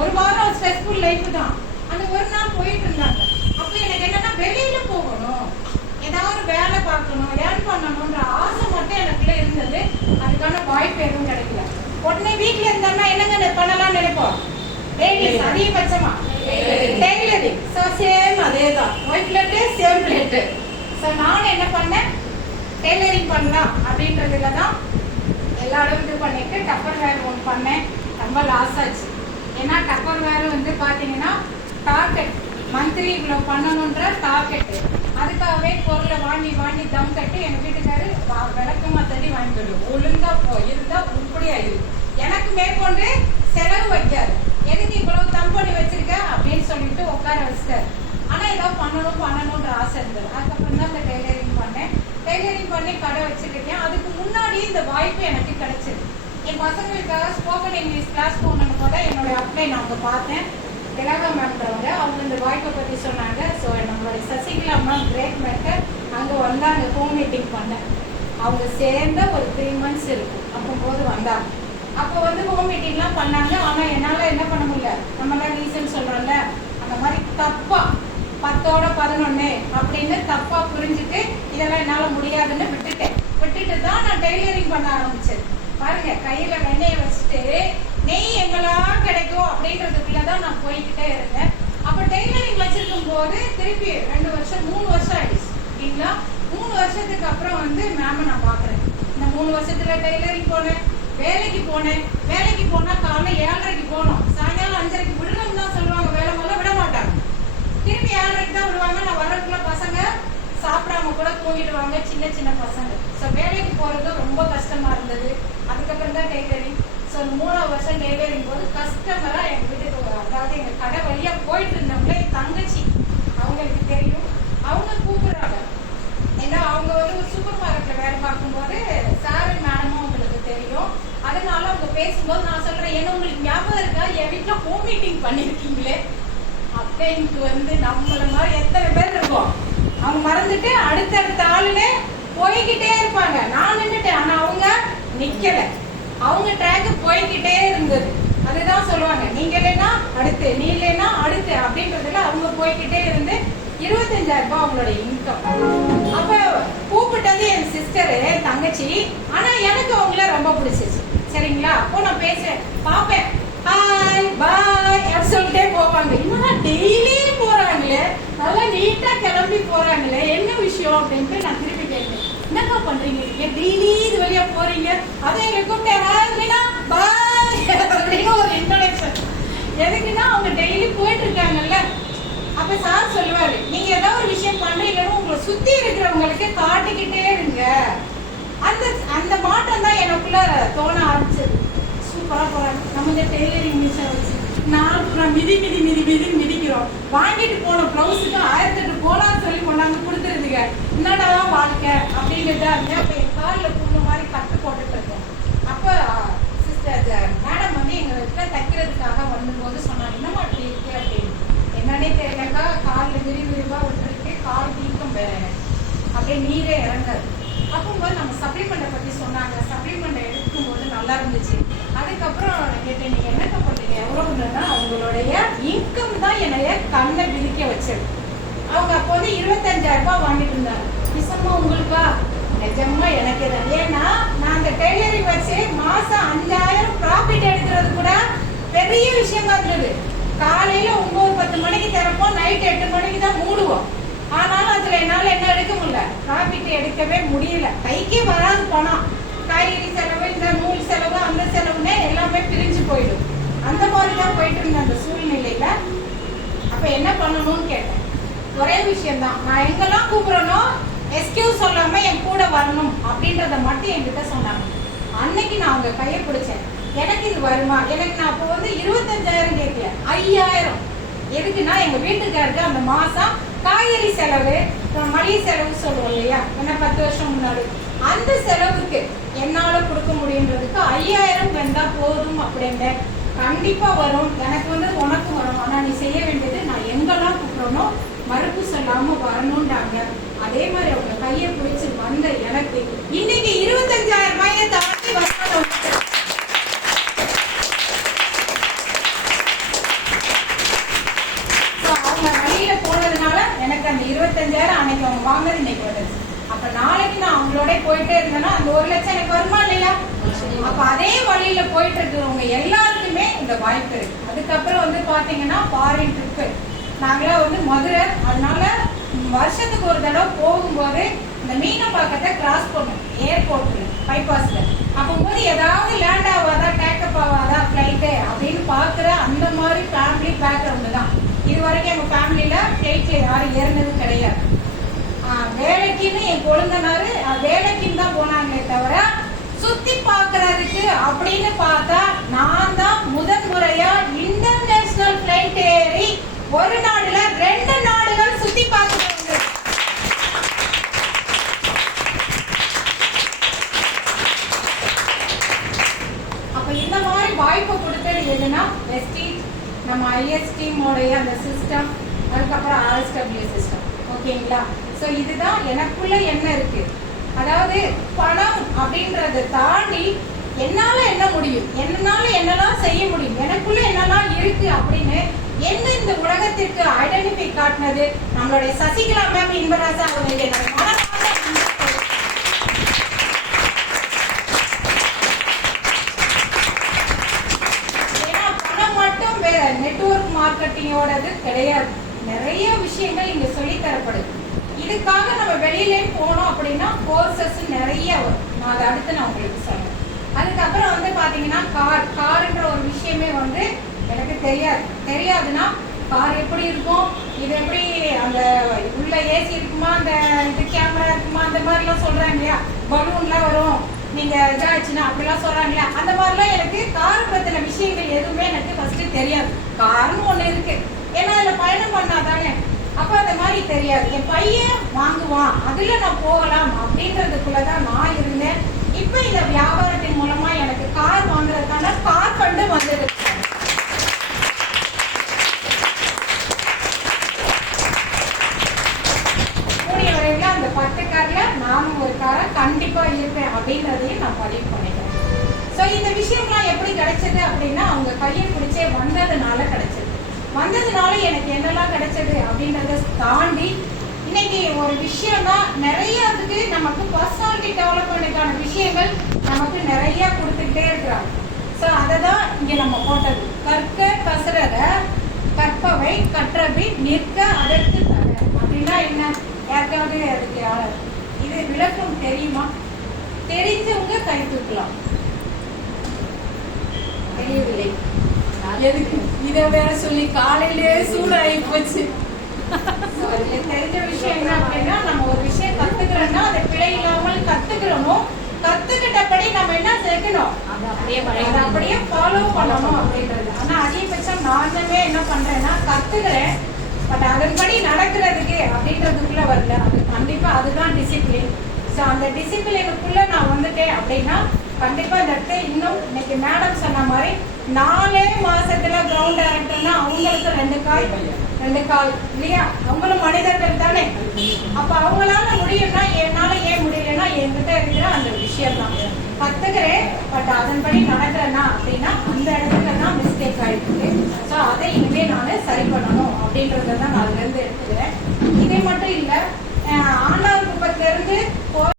ஒரு வாரம் stressful life தான். அந்த ஒரு நாள் போயிட்டு இருந்தாங்க. அப்போ எனக்கு என்னன்னா வெளியில போகணும், ஏதாவது வேலை பார்க்கணும், ஏர்ன் பண்ணணும்ன்ற ஆசை மட்டும் எனக்குள்ள இருந்தது. அதுக்கான வாய்ப்பு எதுவும் கிடைக்கல. உடனே வீட்டுல இருந்தோம்னா என்னங்க பண்ணலாம்னு நினைப்போம். லேடிஸ் அதிகபட்சமா டெய்லரிங். ஸோ சேம் அதே தான், white plate same plate. So நானும் என்ன பண்ணேன், டெய்லரிங் பண்ணலாம் அப்படின்றதுல தான் எல்லா அளவுக்கு பண்ணிட்டு டப்பர் வேர் ஒன்று பண்ணேன். ரொம்ப லாஸ் ஆச்சு. ஏன்னா டப்பர் வேர் வந்து பார்த்தீங்கன்னா டார்கெட் மந்த்லி இவ்வளோ பண்ணணுன்ற டார்கெட்டு. அதுக்காகவே பொருளை வாங்கி வாங்கி தம் கட்டி எங்கள் வீட்டுக்காரு விளக்கமாக தடி வாங்கி போயிடும். ஒழுங்கா இருந்தா உருப்படி ஆயிடும். எனக்கு மேற்கொண்டு செலவு வைக்காது. எதுக்கு இவ்வளவு தம் பண்ணி வச்சிருக்க அப்படின்னு சொல்லிட்டு உட்கார வச்சுட்டாரு. ஆனா ஏதாவது பண்ணணும்ன்ற ஆசை இருந்தது. அதுக்கப்புறம் தான் இந்த டெய்லரிங் பண்ணேன். டெய்லரிங் பண்ணி கடை வச்சிருக்கேன். அதுக்கு முன்னாடி இந்த வாய்ப்பு எனக்கு கிடைச்சது. என் பசங்களுக்காக ஸ்போக்கன் இங்கிலீஷ் கிளாஸ் போனது போல என்னோட அப்ளை நான் அங்கே பார்த்தேன். திலகா மேம்ன்றவங்க அவங்க இந்த வாய்ப்பை பற்றி சொன்னாங்க. ஸோ நம்மளுடைய சசிகலா மேம் கிரேட் மேக்கர் அங்கே வந்தாங்க. ஹோம் மீட்டிங் பண்ணேன். அவங்க சேர்ந்த ஒரு 3 months இருக்கும். அப்போது வந்தாங்க. அப்போ வந்து ஹோம் மீட்டிங்லாம் பண்ணாங்க. ஆனால் என்னால் என்ன பண்ண முடியல, நம்மளாம் ரீசன் சொல்கிறோம்ல, அந்த மாதிரி தப்பாக 10ஓட 11 அப்படின்னு தப்பாக புரிஞ்சுட்டு இதெல்லாம் என்னால் முடியாதுன்னு விட்டுட்டு தான் நான் டெய்லரிங் பண்ண ஆரம்பிச்சேன். பாருங்க, கையில வெண்ணெயை வச்சுட்டு நெய் எங்கெல்லாம் கிடைக்கும் அப்படின்றதுக்குள்ளதான் நான் போய்கிட்டே இருந்தேன். அப்ப டெய்லரிங் வச்சிருக்கும் போது திருப்பி 2 வருஷம் 3 வருஷம் ஆயிடுச்சு இல்லைங்களா. 3 வருஷத்துக்கு அப்புறம் வந்து மேம நான் பாக்குறேன். இந்த 3 வருஷத்துல டெய்லரிங் போனேன், வேலைக்கு போனா காலைல 7:30க்கு போனோம், சாயங்காலம் 5:30க்கு விடணும்னு தான் சொல்லுவாங்க. வேலை முதல்ல விட மாட்டாங்க. திருப்பி 7:30க்கு தான் விடுவாங்க. நான் வர்றதுக்குள்ள பசங்க சாப்பிடாம கூட தூங்கிடுவாங்க, சின்ன பசங்க. ஸோ வேலைக்கு போறது ரொம்ப கஷ்டமா இருந்தது. அதுக்கப்புறம் தான் டெய்லரிங். ஸோ 3ஆவது வருஷம் டெய்லரிங் போது கஸ்டமரா எங்க வீட்டுக்கு, அதாவது எங்க கடை வழியா போயிட்டு இருந்தவங்களே என் தங்கச்சி, அவங்களுக்கு தெரியும், அவங்க கூப்பிடுறாங்க. ஏன்னா அவங்க வந்து ஒரு சூப்பர் மார்க்கெட்ல வேலை பார்க்கும்போது சார் மேடமும் அவங்களுக்கு தெரியும். அதனால அவங்க பேசும்போது நான் சொல்றேன், என்ன உங்களுக்கு ஞாபகம் இருக்கா என் வீட்டுல ஹோம் மீட்டிங் பண்ணிருக்கீங்களே அப்படின்னு. வந்து நம்மள மாதிரி எத்தனை பேர் இருக்கோம். அவங்க மறந்துட்டு அடுத்தடுத்த ஆளுன்னு போய்கிட்டே இருப்பாங்க. நான் நின்றுட்டேன், ஆனா அவங்க நிக்கல. அவங்க ட்ராக் போய்கிட்டே இருந்தது. அதுதான் சொல்லுவாங்க, நீங்க இல்லைன்னா அடுத்து, நீ இல்லைன்னா அடுத்து அப்படின்றதுல அவங்க போய்கிட்டே இருந்து 25,000 ரூபாய் அவங்களோட இன்கம். அப்ப கூப்பிட்டது என் சிஸ்டரு, தங்கச்சி. ஆனா எனக்கு அவங்கள ரொம்ப பிடிச்சிச்சு. சரிங்களா. அப்போ நான் பேசுறேன், பாப்பேன், ஹாய் பாய் அப்படி சொல்லிட்டே போவாங்க. இன்னும் டெய்லி போறாங்களே, நல்லா நீட்டா கிளம்பி போறாங்களே, என்ன விஷயம் அப்படின்ட்டு நான் திருப்பி கேட்டேன், என்னக்கா பண்றீங்க, டெய்லி இது வழியா போறீங்க, அதை எங்க கூப்பிட்டேன் பாய் அப்படின்னு ஒரு இன்ட்ரோடக்ஷன். எதுக்குன்னா அவங்க டெய்லி போயிட்டு இருக்காங்கல்ல. அப்ப சார் சொல்லுவாரு, நீங்க ஏதாவது ஒரு விஷயம் பண்றீங்கன்னு உங்களை சுத்தி இருக்கிறவங்களுக்கு காட்டிக்கிட்டே இருங்க. அந்த மாற்றம் தான் எனக்குள்ள தோண ஆரம்பிச்சது. சூப்பரா போறாங்க, நம்ம இந்த டெய்லரிங் மிஷின் வச்சு நான் மிதிக்கிறோம். வாங்கிட்டு போன பிளவுஸுக்கு 1008 போலான்னு சொல்லி கொண்டாந்து கொடுத்துருந்துங்க. என்னடா வாழ்க்கை அப்படின்னுட்டு அப்ப என் காலில் புண்ணு மாதிரி கட்டு போட்டுட்டு இருக்கேன். அப்ப சிஸ்டர் மேடம் வந்து எங்க வீட்டுல தைக்கிறதுக்காக வந்தபோது சொன்னாங்க, என்னமா அப்படி இருக்கு அப்படின்னு. என்னன்னே தெரியலக்கா, காலில் விரிவா விட்டுருக்கு, கால் வீக்கம் வேற, அப்படியே நீரே இறங்காது. அப்போது நம்ம சப்ளிமெண்ட்டை பற்றி சொன்னாங்க. சப்ளிமெண்ட்டை எடுக்கும்போது நல்லா இருந்துச்சு. அதுக்கப்புறம் கேட்டேன், நீங்கள் என்னக்கா பண்ணுறீங்க, எவ்வளோன்னா அவங்களுடைய இன்கம் தான் என்னைய கண்ணை விரிக்க வச்சது. அவங்க அப்போ வந்து 25,000 ரூபாய் வாங்கிட்டு இருந்தாங்க. நிசமா உங்களுக்கா? நிஜமா எனக்கு தான். ஏன்னா நான் அந்த டெய்லரிங் வச்சு மாதம் 5,000 ப்ராஃபிட் எடுக்கிறது கூட பெரிய விஷயமா இருந்தது. காலையில் 9-10 மணிக்கு திறப்போம், நைட் 8 மணிக்கு தான் மூடுவோம். ஆனாலும் அதுல என்னால என்ன எடுக்க முடியல, ப்ராஃபிட் எடுக்கவே முடியல. கைக்கே வராது பணம். காய்கறி செலவு, இந்த நூல் செலவு, அந்த செலவுன்னு எல்லாமே பிரிஞ்சு போயிடும். அந்த மாதிரிதான் போயிட்டு இருந்த அந்த சூழ்நிலையில அப்ப என்ன பண்ணணும்னு கேட்டேன். ஒரே விஷயம்தான், நான் எங்கெல்லாம் கூப்பிடறனோ எஸ்கியூஸ் சொல்லாம என் கூட வரணும் அப்படின்றத மட்டும் என்கிட்ட சொன்னாங்க. அன்னைக்கு நான் அவங்க கையை பிடிச்சேன். எனக்கு இது வருமா, எனக்கு நான் அப்போ வந்து 25,000 கேட்கல, 5,000. எதுக்குன்னா எங்க வீட்டுக்காருக்கு அந்த மாசம் காய்கறி செலவு, மளிகை செலவு சொல்லுவோம் இல்லையா, என்ன 10 வருஷம் முன்னாடி, அந்த செலவுக்கு என்னால கொடுக்க முடியுன்றதுக்கு 5,000 வந்தா போதும் அப்படின்னு. கண்டிப்பா வரும், எனக்கு வந்து உனக்கு வரும், ஆனா நீ செய்ய வேண்டியது நான் எங்கெல்லாம் கூப்பிடறனோ மறுப்பு சொல்லாம வரணும்டாங்க. அதே மாதிரி அவங்க கையை பிடிச்சு வந்த எனக்கு இன்னைக்கு 25,000 ரூபாயை தாண்டி வரணும். எனக்கு அந்த 25,000 அன்னைக்கு அவங்க வாங்கினது இன்னைக்கு வந்துருச்சு. அப்ப நாளைக்கு நான் அவங்களோட போயிட்டே இருந்தேன்னா அந்த 1,00,000 எனக்கு வருமா இல்லையா? அப்ப அதே வழியில போயிட்டு இருக்கிறவங்க எல்லாருக்குமே இந்த வாய்ப்பு இருக்கு. அதுக்கப்புறம் வந்து பாத்தீங்கன்னா ஃபாரின் ட்ரிப்பு, நாங்களாம் வந்து மதுரை, அதனால வருஷத்துக்கு ஒரு தடவை போகும்போது இந்த மீனம்பாக்கத்தை கிராஸ் பண்ணும் ஏர்போர்ட்ல பைபாஸ்ல. அப்போது ஏதாவது லேண்ட் ஆகாதா, டேக்கப் ஆகாதா ஃபிளைட்டு அப்படின்னு பாக்குற அந்த மாதிரி ஃபேமிலி பேக்ரவுண்டு தான். இது வரைக்கும் எங்க ஃபேமிலியில ஃபிளைட்ல யாரும் ஏறினது கிடையாது. வேலைக்குன்னு என் கொழுந்தனாரு வேலைக்குன்னு தான் போனாங்களே தவிர சுத்தி பாக்குறதுக்கு அப்படின்னு பார்த்தா நான் தான் முதன் முறையா இன்டர்நேஷனல் பிளைட் ஏறி ஒரு நாடுல 2 நாடுகள் சுத்தி பார்க்கறாங்க. அப்ப இந்த மாதிரி வாய்ப்பு கொடுத்தது எதுனா வெஸ்டீஜ், நம்ம ஐஎஸ் டீமோடைய அந்த சிஸ்டம், அதுக்கப்புறம் ஆர்எஸ்டபிள்யூ சிஸ்டம். ஓகேங்களா? ஸோ இதுதான் எனக்குள்ள என்ன இருக்கு. அதாவது பணம் அப்படின்றத தாண்டி என்னால என்ன முடியும், என்னால என்னெல்லாம் செய்ய முடியும், எனக்குள்ள என்னெல்லாம் இருக்கு அப்படின்னு என்ன இந்த உலகத்திற்கு ஐடென்டிஃபை காட்டினது நம்மளுடைய சசிகலா மேம், இன்பராசா அவங்க. ஏன்னா பணம் மட்டும் நெட்வொர்க் மார்க்கெட்டிங்கோடது கிடையாது. நிறைய விஷயங்கள் இங்க சொல்லி தரப்படுது. இதுக்காக நம்ம வெளியிலே போனோம் அப்படின்னா கோர்சஸ் நிறைய வரும். நான் அதை அடுத்து நான் உங்களுக்கு சொல்றேன். அதுக்கப்புறம் வந்து பாத்தீங்கன்னா கார்ன்ற ஒரு விஷயமே வந்து எனக்கு தெரியாதுன்னா கார் எப்படி இருக்கும், இது எப்படி அந்த உள்ள ஏசி இருக்குமா, அந்த இது கேமரா இருக்குமா, அந்த மாதிரிலாம் சொல்றாங்க இல்லையா, பலூன்லாம் வரும், நீங்க இதாச்சுன்னா அப்படிலாம் சொல்றாங்க இல்லையா, அந்த மாதிரிலாம் எனக்கு கார் பத்தின விஷயங்கள் எதுவுமே எனக்கு ஃபர்ஸ்ட் தெரியாது. கார்னு ஒண்ணு இருக்கு, ஏன்னா அதுல பயணம் பண்ணாதானே. அப்ப அந்த மாதிரி தெரியாது. என் பையன் வாங்குவான், அதுல நான் போகலாம் அப்படின்றதுக்குள்ளதான் நான் இருந்தேன். இப்ப இந்த வியாபாரத்தின் மூலமா எனக்கு கார் வாங்குறதுக்கான கார் ஃபண்டு வந்தது. கூடிய வரையில அந்த 10 கார்ல நானும் ஒரு காரை கண்டிப்பா இருப்பேன் அப்படின்றதையும் நான் பதிவு பண்ணிக்கிறேன். சோ இந்த விஷயம்லாம் எப்படி கிடைச்சது அப்படின்னா அவங்க கையை பிடிச்சே வந்ததுனால கிடைச்சது. வந்ததுனால எனக்கு என்னெல்லாம் கிடைச்சது அப்படின்றத தாண்டி இன்னைக்கு ஒரு விஷயம்னா நிறைய அதுக்கு நமக்கு பர்சனாலிட்டி டெவலப்மெண்ட்டுக்கான விஷயங்கள் நமக்கு நிறைய கொடுத்துக்கிட்டே இருக்கிறாங்க. ஸோ அதை தான் இங்கே நம்ம போட்டது. கற்க கசரத கற்பவை கற்றவை நிற்க அதற்கு தர அப்படின்னா என்ன? யாருக்காவது அதுக்கு இது விளக்கம் தெரியுமா? தெரிஞ்சவங்க கை தூக்கலாம். தெரியவில்லை எதுக்கு இதை வேற சொல்லி காலையிலே சூடாகி போச்சு. தெரிஞ்ச விஷயம் என்ன அப்படின்னா, நம்ம ஒரு விஷயம் கத்துக்கிறோம்னா அதை பிழை இல்லாமல் கத்துக்கிறோமோ, கத்துக்கிட்டபடி நம்ம என்ன சேர்க்கணும், அப்படியே ஃபாலோ பண்ணணும் அப்படின்றது. ஆனா அதிகபட்சம் நானுமே என்ன பண்றேன்னா கத்துக்கிறேன், பட் அதன்படி நடக்கிறதுக்கு அப்படின்றதுக்குள்ள வரல. அது கண்டிப்பா அதுதான் டிசிப்ளின். ஸோ அந்த டிசிப்ளினுக்குள்ள நான் வந்துட்டேன் அப்படின்னா கண்டிப்பா இந்த இடத்துல இன்னும் இன்னைக்கு மேடம் சொன்ன மாதிரி 4 மாசத்துல கிரவுண்ட் டைரக்டர்னா அவங்களுக்கு 2 கால் இல்லையா? அவங்களும் மனிதர்கள் தானே. அப்ப அவங்களால முடியும்னா என்னால ஏன் முடியலன்னா என்கிட்ட இருக்கிற அந்த விஷயம் தான் கத்துக்கிறேன். பட் அதன்படி நடக்கிறேன்னா அப்படின்னா அந்த இடத்துல தான் மிஸ்டேக் ஆயிருக்கு. ஸோ அதை இனிமே நான் சரி பண்ணணும் அப்படின்றத தான் நான் அதுல இருந்து எடுத்துக்கிறேன். இதே மட்டும் இல்லை, ஆண்டாள் குப்பத்திலிருந்து